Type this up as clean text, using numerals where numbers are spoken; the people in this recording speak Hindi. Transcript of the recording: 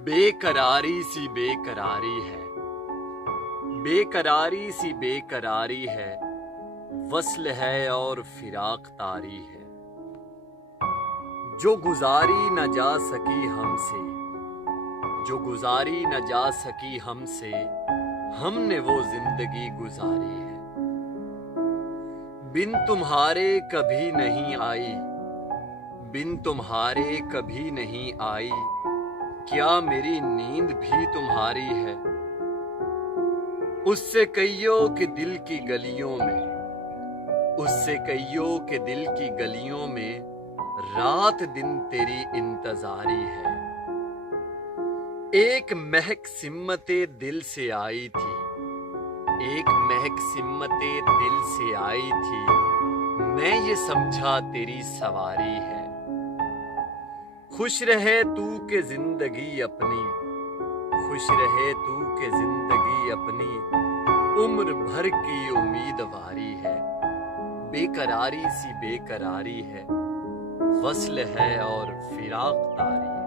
बेकरारी सी बेकरारी है, बेकरारी सी बेकरारी है, वस्ल है और फिराक तारी है। जो गुजारी न जा सकी हमसे, जो गुजारी न जा सकी हमसे, हमने वो जिंदगी गुजारी है। बिन तुम्हारे कभी नहीं आई, बिन तुम्हारे कभी नहीं आई, क्या मेरी नींद भी तुम्हारी है। उससे कइयों के दिल की गलियों में, उससे कइयों के दिल की गलियों में, रात दिन तेरी इंतजारी है। एक महक सिम्मते दिल से आई थी, एक महक सिम्मते दिल से आई थी, मैं ये समझा तेरी सवारी है। खुश रहे तू के जिंदगी अपनी, खुश रहे तू के जिंदगी अपनी, उम्र भर की उम्मीदवारी है। बेकरारी सी बेकरारी है, वस्ल है और फिराक तारी है।